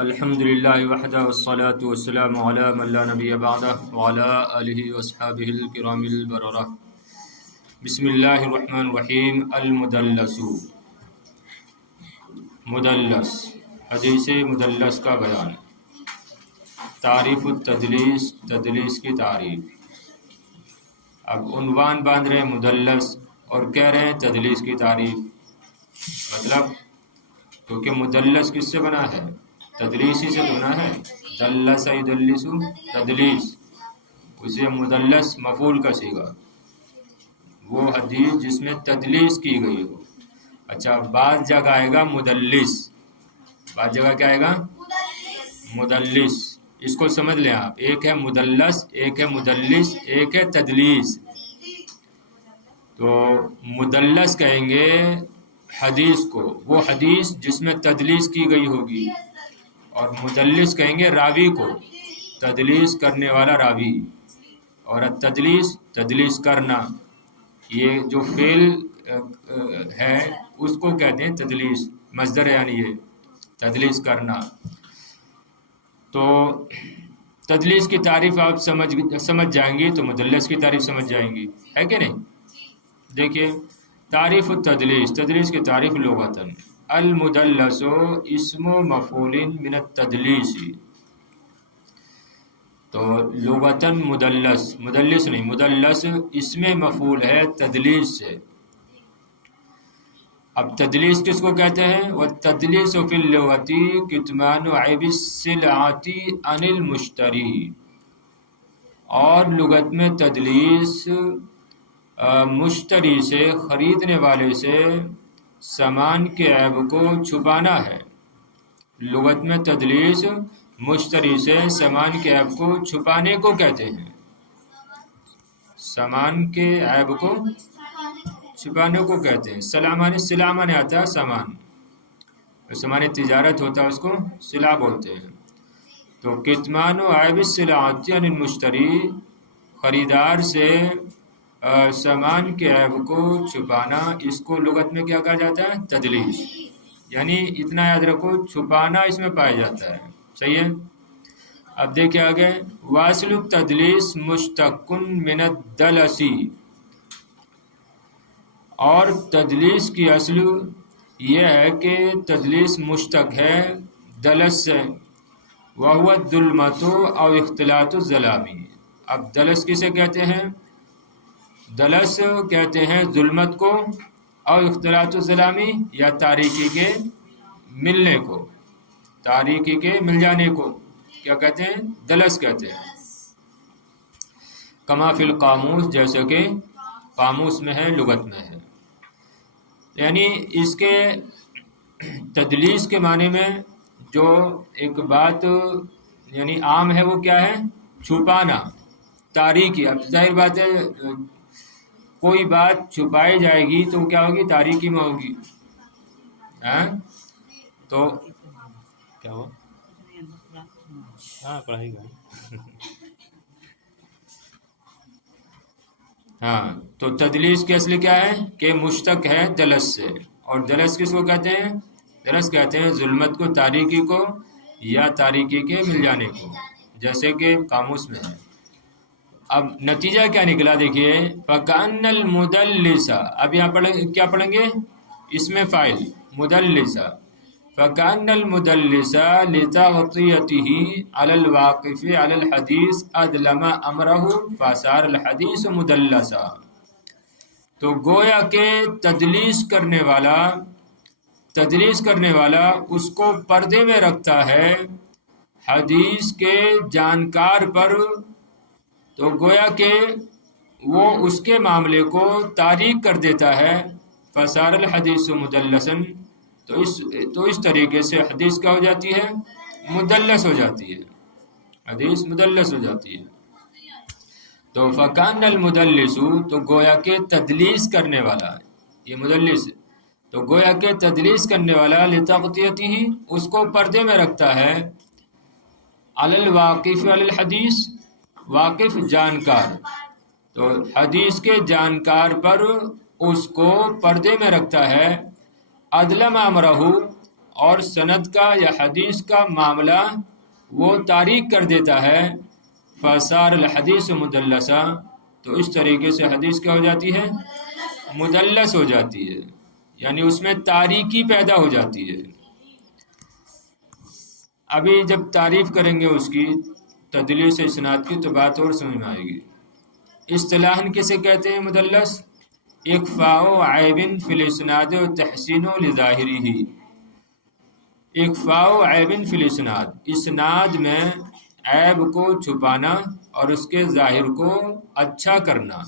الحمدللہ وحدہ والصلاة والسلام علی من لا نبی بعدہ وعلی آلہ واصحابہ الکرام البررہ۔ بسم اللہ الرحمن الرحیم۔ المدلس، مدلس، حدیث مدلس کا بیان۔ تعریف التدلیس، تدلیس کی تعریف۔ اب عنوان باندھ رہے ہیں مدلس اور کہہ رہے ہیں تدلیس کی تعریف۔ مطلب کیونکہ مدلس کس سے بنا ہے؟ تدلیسی سے بنا ہے۔ دلس یدلس، تدلیس، اسے مدلس مفعول کا صیغہ، وہ حدیث جس میں تدلیس کی گئی ہو۔ اچھا، بعض جگہ آئے گا مدلس، بعض جگہ کیا آئے گا؟ مدلس۔ اس کو سمجھ لیں آپ، ایک ہے مدلس، ایک ہے مدلس، ایک ہے تدلیس۔ تو مدلس کہیں گے حدیث کو، وہ حدیث جس میں تدلیس کی گئی ہوگی، اور مدلس کہیں گے راوی کو، تدلیس کرنے والا راوی۔ اور تدلیس، تدلیس کرنا، یہ جو فعل ہے اس کو کہتے ہیں تدلیس، مصدر ہے، یعنی یہ تدلیس کرنا۔ تو تدلیس کی تعریف آپ سمجھ جائیں گی تو مدلس کی تعریف سمجھ جائیں گی، ہے کہ نہیں؟ دیکھیے، تعریف التدلیس، تدلیس کی تعریف لغتاً: المدلس اسم مفعول من التدلیس۔ تو لغتاً مدلس، مدلس نہیں، مدلس اسم مفعول ہے تدلیس سے۔ اب تدلیس کس کو کہتے ہیں؟ والتدلیس فی اللغۃ کتمان عیب السلعۃ عن المشتری۔ اور لغت میں تدلیس مشتری سے، خریدنے والے سے سامان کے عیب کو چھپانا ہے۔ لغت میں تدلیس مشتری سے سامان کے عیب کو چھپانے کو کہتے ہیں، سامان کے عیب کو چھپانے کو کہتے ہیں۔ سلامانے آتا ہے سامان، سامان تجارت ہوتا ہے، اس کو سلا بولتے ہیں۔ تو کتمان و عیب السلعۃ عن المشتری، خریدار سے سامان کے عیب کو چھپانا، اس کو لغت میں کیا کہا جاتا ہے؟ تدلیس۔ یعنی اتنا یاد رکھو، چھپانا اس میں پایا جاتا ہے، صحیح ہے؟ اب دیکھیں آگے، واصل التدلیس مشتق من الدلس۔ اور تدلیس کی اصل یہ ہے کہ تدلیس مشتق ہے دلس سے، وہو الظلمۃ او اختلاط الظلام۔ اب دلس کسے کہتے ہیں؟ دلس کہتے ہیں ظلمت کو، اور اختلاط الظلامی یا تاریکی کے ملنے کو، تاریکی کے مل جانے کو کیا کہتے ہیں؟ دلس کہتے ہیں۔ کما فی القاموس، جیسے کہ قاموس میں ہے، لغت میں ہے۔ یعنی اس کے تدلیس کے معنی میں جو ایک بات یعنی عام ہے، وہ کیا ہے؟ چھپانا، تاریکی۔ اب ظاہر بات ہے، کوئی بات چھپائی جائے گی تو کیا ہوگی؟ تاریکی میں ہوگی۔ تو کیا ہوا؟ پڑھائی گا۔ تو تدلیس کی اصل کیا ہے؟ کہ مشتق ہے دلس سے۔ اور دلس کس کو کہتے ہیں؟ دلس کہتے ہیں ظلمت کو، تاریکی کو، یا تاریکی کے مل جانے کو، جیسے کہ قاموس میں ہے۔ اب نتیجہ کیا نکلا دیکھیے، فَكَأَنَّ الْمُدَلِّسَ، اب یہاں کیا پڑھیں گے؟ اس میں فاعل مدلس، فَكَأَنَّ الْمُدَلِّسَ لِتَغْطِيَتِهِ عَلَى الْوَاقِفِ عَلَى الْحَدِيثِ أَدْلَمَ أَمْرَهُ فَصَارَ الْحَدِيثُ مُدَلَّسًا۔ تو گویا کہ تدلیس کرنے والا اس کو پردے میں رکھتا ہے حدیث کے جانکار پر، تو گویا کہ وہ اس کے معاملے کو تاریک کر دیتا ہے۔ فصار الحدیث مدلسن، تو اس طریقے سے حدیث کیا ہو جاتی ہے؟ مدلس ہو جاتی ہے، حدیث مدلس ہو جاتی ہے۔ تو فکان المدلس، تو گویا کہ تدلیس کرنے والا، یہ مدلس، تو گویا کہ تدلیس کرنے والا لتغطیتہ، اس کو پردے میں رکھتا ہے، علی الواقف علی الحدیث، واقف جانکار، تو حدیث کے جانکار پر اس کو پردے میں رکھتا ہے، ادلم امرہ، اور سند کا یا حدیث کا معاملہ وہ تاریک کر دیتا ہے، فصار الحدیث مدلسا، تو اس طریقے سے حدیث کیا ہو جاتی ہے؟ مدلس ہو جاتی ہے، یعنی اس میں تاریکی پیدا ہو جاتی ہے۔ ابھی جب تعریف کریں گے اس کی تدلیس اسناد کی تو بات اور سمجھ میں آئے گی۔ اصطلاحاً کسے کہتے ہیں مدلس؟ اخفاء عیب فی الاسناد و تحسین لظاہرہ، اخفاء عیب فی الاسناد، اسناد میں عیب کو چھپانا اور اس کے ظاہر کو اچھا کرنا،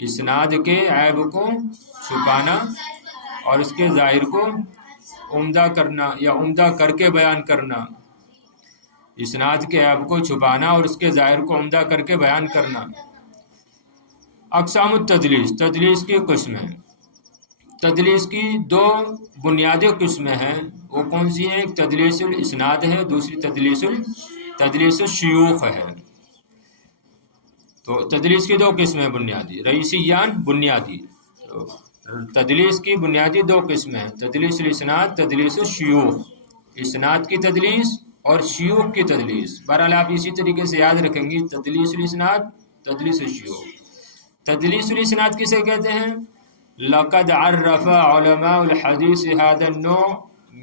اسناد کے عیب کو چھپانا اور اس کے ظاہر کو عمدہ کرنا یا عمدہ کر کے بیان کرنا، اسناد کے عیب کو چھپانا اور اس کے ظاہر کو عمدہ کر کے بیان کرنا۔ اقسام التدلیس، تدلیس کی قسمیں، تدلیس کی دو بنیادی قسمیں ہیں، وہ کون سی ہیں؟ ایک تدلیس الاسناد ہے، دوسری تدلیس الشیوخ ہے۔ تو تدلیس کی دو قسمیں بنیادی، رئیسیان بنیادی، تدلیس کی بنیادی دو قسمیں ہیں، تدلیس الاسناد، تدلیس الشیوخ، اسناد کی تدلیس اور شیوخ کی تدلیس۔ بہرحال آپ اسی طریقے سے یاد رکھیں گی، تدلیس الاسناد، تدلیس الشیوخ۔ تدلیس الاسناد کسے کہتے ہیں؟ لقد عرف علماء الحدیث هذا النوع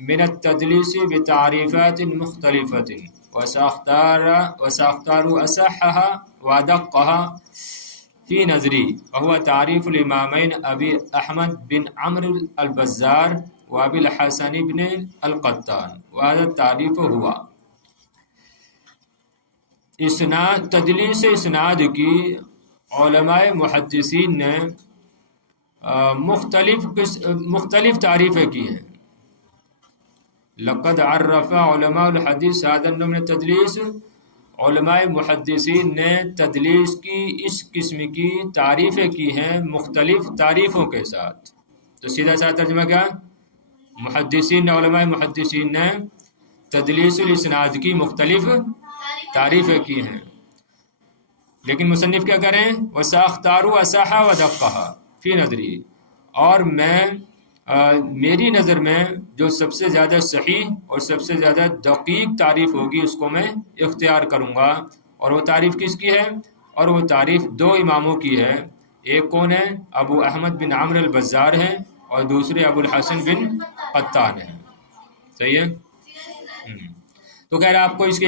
من التدلیس بتعریفات مختلفة وساختار اصحها وادقها في نظری، وهو تعریف الامامین ابی احمد بن عمرو البزار وابی الحسن بن القطان، وهذا التعریف ہوا اسناد، تدلیس اسناد کی علماء محدثین نے مختلف تعریفیں کی ہیں۔ لقد عرف علماء الحدیث هذا النوع من التدلیس، علماء محدثین نے تدلیس کی اس قسم کی تعریفیں کی ہیں مختلف تعریفوں کے ساتھ۔ تو سیدھا سا ترجمہ کیا؟ محدثین نے، علماء محدثین نے تدلیس الاسناد کی مختلف تعریفیں کی ہیں، لیکن مصنف کیا کریں؟ وَسَأَخْتَارُ أَصَحَّ وَأَدَقَّهَا فِي نَظْرِي، اور میں میری نظر میں جو سب سے زیادہ صحیح اور سب سے زیادہ دقیق تعریف ہوگی اس کو میں اختیار کروں گا۔ اور وہ تعریف کس کی ہے؟ اور وہ تعریف دو اماموں کی ہے، ایک کون ہے؟ ابو احمد بن عمرو البزار ہیں اور دوسرے ابو الحسن بن قطان ہیں۔ صحیح ہے؟ تو خیر آپ کو اس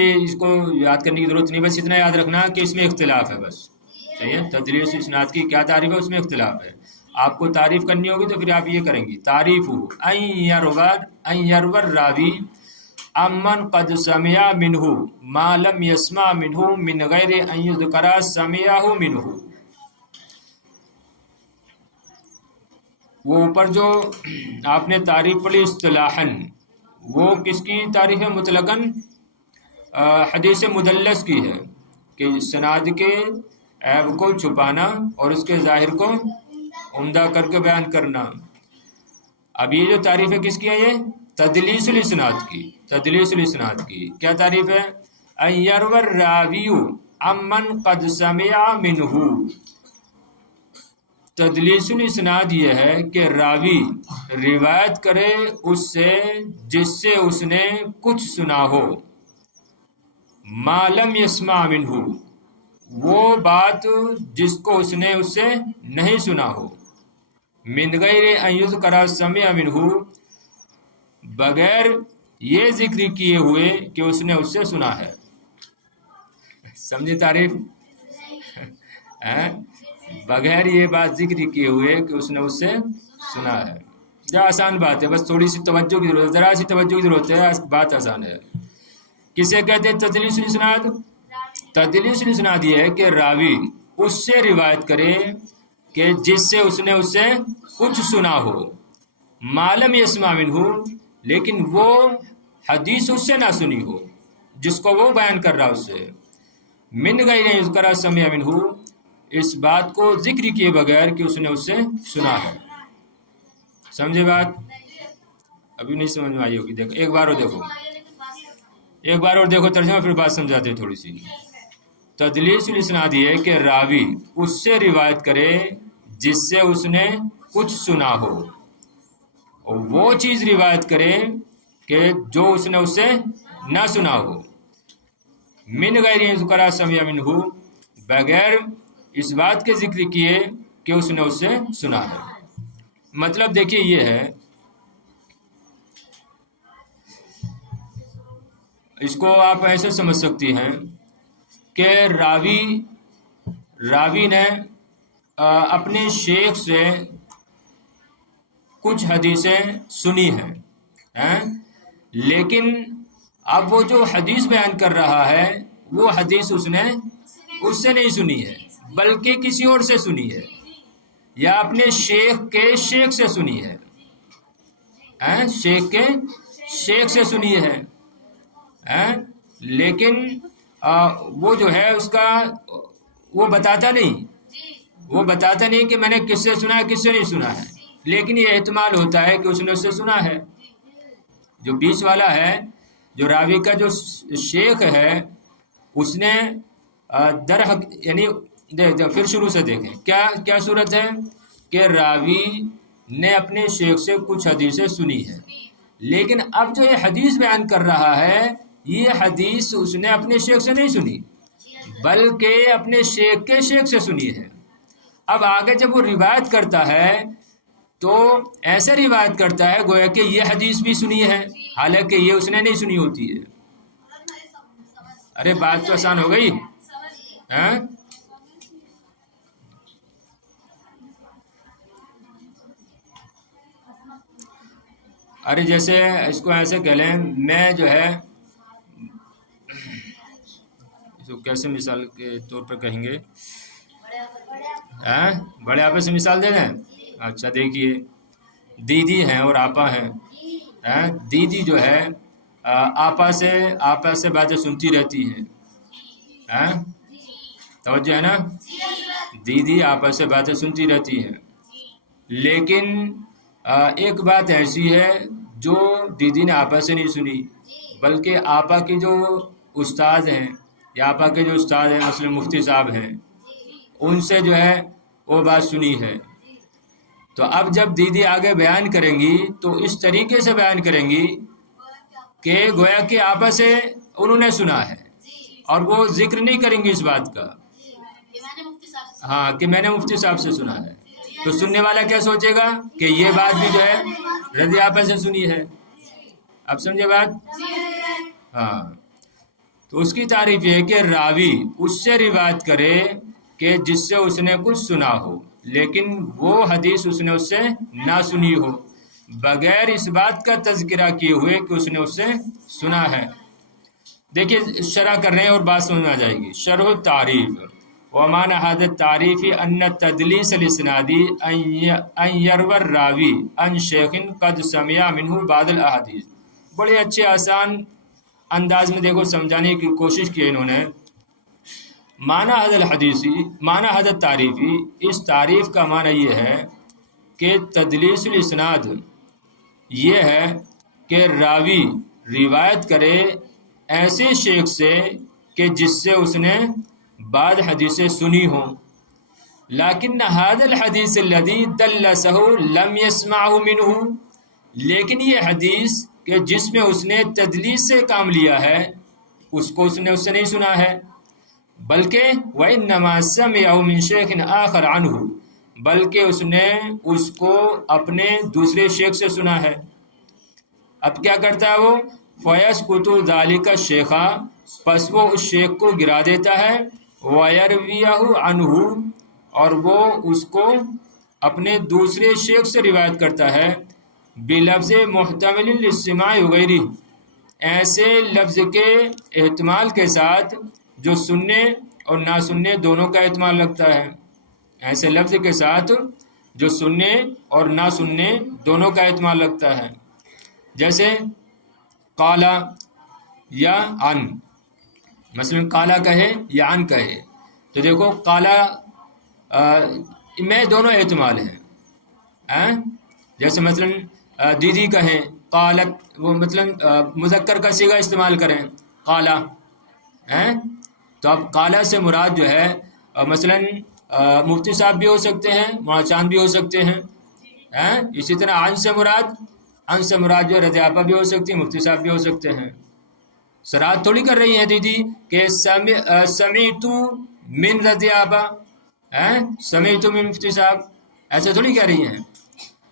کو یاد کرنے کی ضرورت نہیں، بس اتنا یاد رکھنا کہ اس میں اختلاف ہے بس۔ صحیح ہے؟ تدلیس اسناد کی کیا تعریف ہے؟ اس میں اختلاف ہے۔ آپ کو تعریف کرنی ہوگی تو پھر آپ یہ کریں گی، تعریف ان یروی الراوی امن قد سمع منہ ما لم یسمع منہ من غیر ان یذکر سمعہ منہ۔ وہ اوپر جو آپ نے تعریف پڑھی اصطلاحاً، وہ کس کی تعریف ہے؟ مطلقاً حدیث مدلس کی ہے، کہ سند کے عیب کو چھپانا اور اس کے ظاہر کو عمدہ کر کے بیان کرنا۔ اب یہ جو تعریف ہے کس کی ہے؟ یہ تدلیس الاسناد کی، تدلیس الاسناد کی کیا تعریف ہے؟ ان یروی الراوی عمن قد سمع منہ، تدلیس الاسناد یہ ہے کہ راوی روایت کرے اس سے جس سے اس نے کچھ سنا ہو، ما لم یسمع منہ، وہ بات جس کو اس نے اس سے نہیں سنا ہو، من غیر ان یذکر سمع منہ، بغیر یہ ذکر کیے ہوئے کہ اس نے اس سے سنا ہے۔ سمجھے تعریف؟ بغیر یہ بات ذکر کیے ہوئے کہ اس نے اس سے سنا ہے۔ یہ آسان بات ہے، بس تھوڑی سی توجہ کی ضرورت ہے، ذرا سی توجہ کی ضرورت ہے، بات آسان ہے۔ کسے کہتے ہیں تدلیس الاسناد؟ تدلیس الاسناد یہ ہے کہ راوی اس سے روایت کرے کہ جس سے اس نے اس سے کچھ سنا ہو، معلوم یسمع منہ، لیکن وہ حدیث اس سے نہ سنی ہو جس کو وہ بیان کر رہا اس سے، من غیر ان یذکر سمع منہ، اس بات کو ذکر کیے بغیر کہ اس نے اس سے سنا ہے۔ سمجھے بات؟ ابھی نہیں سمجھ میں آئی ہوگی، دیکھو ایک بار اور دیکھو ترجمہ، پھر بات سمجھاتے تھوڑی سی۔ تدلیس الاسناد یہ ہے کہ راوی اس سے روایت کرے جس سے اس نے کچھ سنا ہو، اور وہ چیز روایت کرے کہ जो उसने उससे ना सुना हो, मिन गैर ज़ुकरा समिया मिनहु, बगैर इस बात के जिक्र किए कि उसने उससे सुना है। मतलब देखिए ये है, इसको आप ऐसे समझ सकती हैं कि रावी ने अपने शेख से कुछ हदीसें सुनी हैं, लेकिन अब वो जो हदीस बयान कर रहा है वो हदीस उसने उससे नहीं सुनी है, बल्कि किसी और से सुनी है, या अपने शेख के शेख से सुनी है, शेख के शेख से सुनी है, लेकिन वो जो है उसका वो बताता नहीं कि मैंने किससे सुना है किससे नहीं सुना है, लेकिन ये एहतमाल होता है कि उसने उससे सुना है। जो बीच वाला है, जो रावी का जो शेख है, उसने यानी फिर शुरू से देखें क्या सूरत है कि रावी ने अपने शेख से कुछ हदीसें सुनी है, लेकिन अब जो ये हदीस बयान कर रहा है ये हदीस उसने अपने शेख से नहीं सुनी, बल्कि अपने शेख के शेख से सुनी है। अब आगे जब वो रिवायत करता है तो ऐसे रिवायत करता है गोया कि ये हदीस भी सुनी है, हालांकि ये उसने नहीं सुनी होती है। अरे बात तो आसान हो गई, हैं? अरे जैसे इसको ऐसे कह लें, मैं जो है इसको कैसे मिसाल के तौर पर कहेंगे, बड़े आपे से मिसाल दे दें। अच्छा देखिए, दीदी हैं और आपा हैं, दीदी जो है आपा से बातें सुनती रहती हैं, तवज्जो है ना, दीदी आपा से बातें सुनती रहती हैं, लेकिन एक बात ऐसी है जो दीदी ने आपा से नहीं सुनी, बल्कि आपा की जो उस्ताद हैं या आपा के जो उस्ताद हैं मसलन मुफ्ती साहब हैं, उनसे जो है वो बात सुनी है। तो अब जब दीदी आगे बयान करेंगी तो इस तरीके से बयान करेंगी कि गोया कि आपा से उन्होंने सुना है, और वो जिक्र नहीं करेंगी इस बात का, हाँ, कि मैंने मुफ्ती साहब से सुना है। तो सुनने वाला क्या सोचेगा कि ये बात भी जो है रज़ी आपा से सुनी है। अब समझे बात? हाँ, तो उसकी तारीफ ये है कि रावी उससे रिवायत करे कि जिससे उसने कुछ सुना हो, लेकिन वो हदीस उसने उससे ना सुनी हो, बगैर इस बात का तज़किरा किए हुए कि उसने उससे सुना है। देखिए शरह कर रहे हैं और बात समझ में आ जाएगी। शरह तारीफ वमान हादत तारीफ़ी अन्न तदलीस अल-इस्नादी अन यरवर रावी अन शेखिन कद समिया मिनहु बादल अहादीस। बड़े अच्छे आसान अंदाज में देखो समझाने की कोशिश की इन्होंने। माना हदल हदीसी, माना हदत तारीफ़ी, इस तारीफ़ का माना ये है कि तदलीसुल इस्नाद ये है कि रावी रिवायत करे ऐसे शेख से कि जिससे उसने बाद हदीसें सुनी हों, लाकिन हादल हदीस लदी दल्लसहु लम यस्माहु मिनहु, लेकिन ये हदीस कि जिसमें उसने तदलीस से काम लिया है उसको उसने उससे नहीं सुना है, बल्कि वइन्नमा समिअहु मिन शेखिन आखर अन्हु, बल्कि उसने उसको अपने दूसरे शेख से सुना है। अब क्या करता है वो, फयस्कुतु ज़ालिका शेखा, पस वो उस शेख को गिरा देता है, वयरवियहु अन्हु, और वो उसको अपने दूसरे शेख से रिवायत करता है, बिलफ्ज़ मुहतमिल लिस्सिमाइ वगैरी, ऐसे लफ्ज़ के एहतमाल के साथ जो सुनने और ना सुनने दोनों का एहतमाल लगता है, ऐसे लफ्ज़ के साथ जो सुनने और ना सुनने दोनों का एहतमाल लगता है। जैसे काला या अन, मसलन काला कहे या अन कहे, तो देखो काला में दोनों एहतमाल हैं, जैसे मसलन दीदी कहें कालत, वो मतलब मुज़क्कर का सीगा इस्तेमाल करें काला, तो अब काला से मुराद जो है मसलन मुफ्ती साहब भी हो सकते हैं, मौलाना चांद भी हो सकते हैं, इसी तरह अन से मुराद अन से मुराद जो रज़ियापा भी हो सकती है, मुफ्ती साहब भी हो सकते हैं। सराहत थोड़ी कर रही हैं दीदी कि समीतु मिन रज़ियापा, समीतु मिन मुफ्ती साहब, ऐसे थोड़ी कह रही हैं,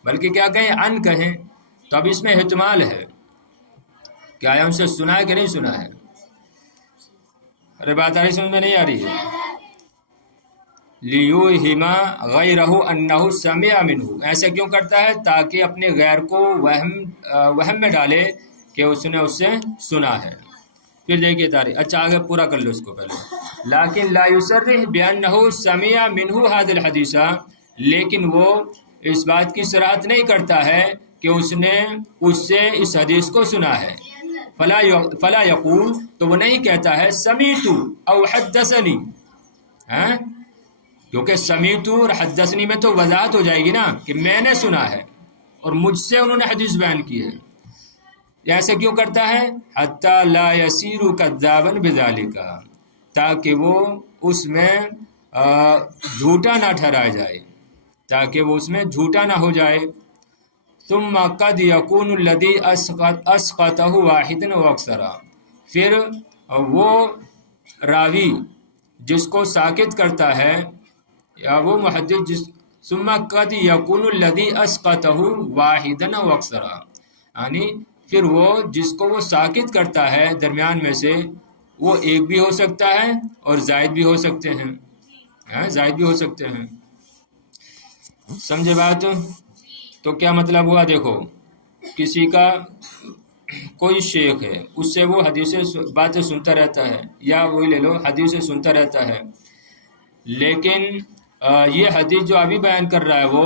बल्कि क्या कहें, अन कहें। तो अब इसमें एहतमाल है कि आया उनसे सुना है कि नहीं सुना है। अरे बात आ रही, समझ में नहीं आ रही है। लियूहिमा गैरहु अन्नहु समिअ मिन्हु, ऐसे क्यों करता है, ताकि अपने गैर को वहम में डाले कि उसने उससे सुना है। फिर देखिए तारीख, अच्छा आगे पूरा कर लो इसको पहले। लाकिन ला युसर्रिह बिअन्नहु समिअ मिन्हु हादिल हदीसा, लेकिन वो इस बात की सराहत नहीं करता है कि उसने उससे इस हदीस को सुना है। फला यकूल, तो वो नहीं कहता है समीतु औ हद्दसनी, क्योंकि समीतु और हद्दसनी में तो वजाहत हो जाएगी ना कि मैंने सुना है और मुझसे उन्होंने हदीस बयान की है। ऐसे क्यों करता है, हत्ता ला यसीरु कद्दाबन बिज़ालिका, ताकि वो उसमें झूठा ना ठहराया जाए, ताकि वो उसमें झूठा ना हो जाए। सुम्मा कद यकूनु लदी अस्क़तहु वाहिदन व अक्सरा, फिर वो रावी जिसको साकित करता है या वो मुहद्दिस जिस, सुम्मा कद यकूनु लदी अस्क़तहु वाहिदन व अक्सरा, यानी फिर वो जिसको वो साकित करता है दरमियान में से, वो एक भी हो सकता है और जायद भी हो सकते हैं, जायद भी हो सकते हैं। समझे बात? तो क्या मतलब हुआ, देखो किसी का कोई शेख है, उससे वो हदीसें बातें सुनता रहता है, या वही ले लो हदीसें सुनता रहता है, लेकिन ये हदीस जो अभी बयान कर रहा है वो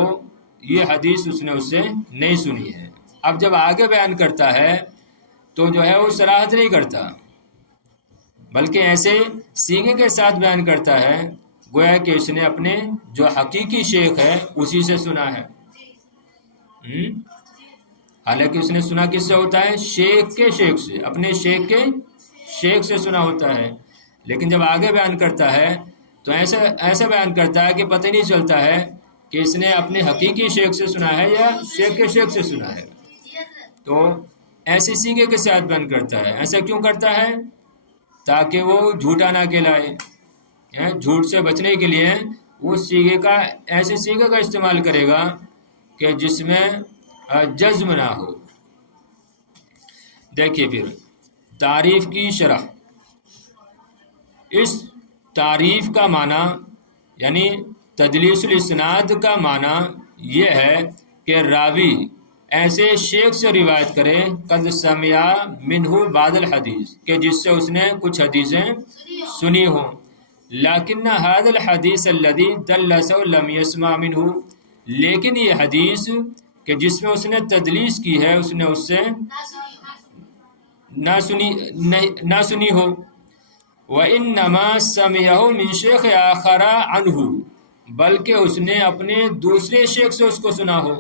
ये हदीस उसने उससे नहीं सुनी है। अब जब आगे बयान करता है तो जो है वो सराहत नहीं करता, बल्कि ऐसे सीगे के साथ बयान करता है, गोया कि उसने अपने जो हकीकी शेख है उसी से सुना है। हालांकि उसने सुना किससे होता है, शेख के शेख से, अपने शेख के शेख से सुना होता है। लेकिन जब आगे बयान करता है तो ऐसा बयान करता है कि पता ही नहीं चलता है कि इसने अपने हकीकी शेख से सुना है या शेख के शेख से सुना है। तो ऐसे सीगे के साथ बयान करता है। ऐसा क्यों करता है, ताकि वो झूठा ना कहलाए। झूठ से बचने के लिए वो सीगे का, ऐसे सीगे का इस्तेमाल करेगा कि जिसमें जज्म ना हो। देखिए फिर तारीफ की शरह, इस तारीफ का माना यानी तदलीसुल इस्नाद का माना यह है कि रावी ऐसे शेख से रिवायत करे कद समिया मिन्हु बादल हदीस, के जिससे उसने कुछ हदीसें सुनी हो। लाकिन हादल हदीस अल्लदी दल्लसौ लम यस्मा मिन्हु, लेकिन ये हदीस कि जिसमें उसने तदलीस की है उसने उससे ना सुनी हो। व इन्नमा समियहु मिन शेख आखरा अनहु, बल्कि उसने अपने दूसरे शेख से उसको सुना हो।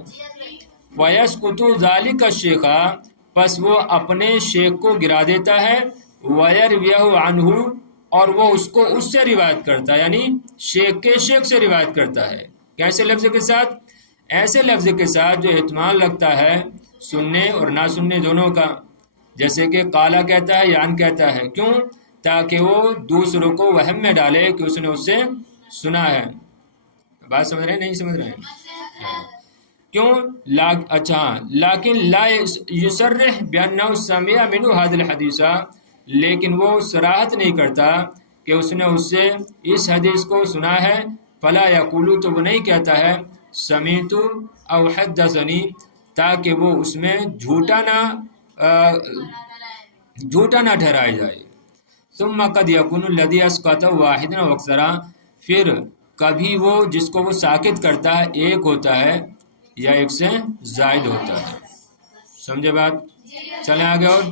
वयस्कुतु ज़ालिका शेखा, बस वो अपने शेख को गिरा देता है। वयरवियहु अनहु, और वो उसको उससे रिवायत करता है, यानी शेख के शेख से रिवायत करता है। कैसे लफ्ज़ के साथ, ऐसे लफ्ज़ के साथ जो एहतमाल लगता है सुनने और ना सुनने दोनों का। जैसे कि काला कहता है, यान कहता है, क्यों, ताकि वो दूसरों को वहम में डाले कि उसने उससे सुना है। बात समझ रहे हैं, नहीं समझ रहे हैं? क्यों? अच्छा, लाकिन ला युसर्रिह बिअन्नहु समिअ मिन्हु हादिल हदीसा, लेकिन वो सराहत नहीं करता कि उसने उससे इस हदीस को सुना है। फला यकूलु, तो वो नहीं कहता है समीतु औ हद्दसनी, ताकि वो उसमें झूठा ना ठहराया जाए। सुम्मा कद यकूनु लदी अस्क़तहु वाहिदन व अक्सरा, फिर कभी वो जिसको वो साकित करता है एक होता है या एक से जायद होता है। समझे बात? चलें आगे और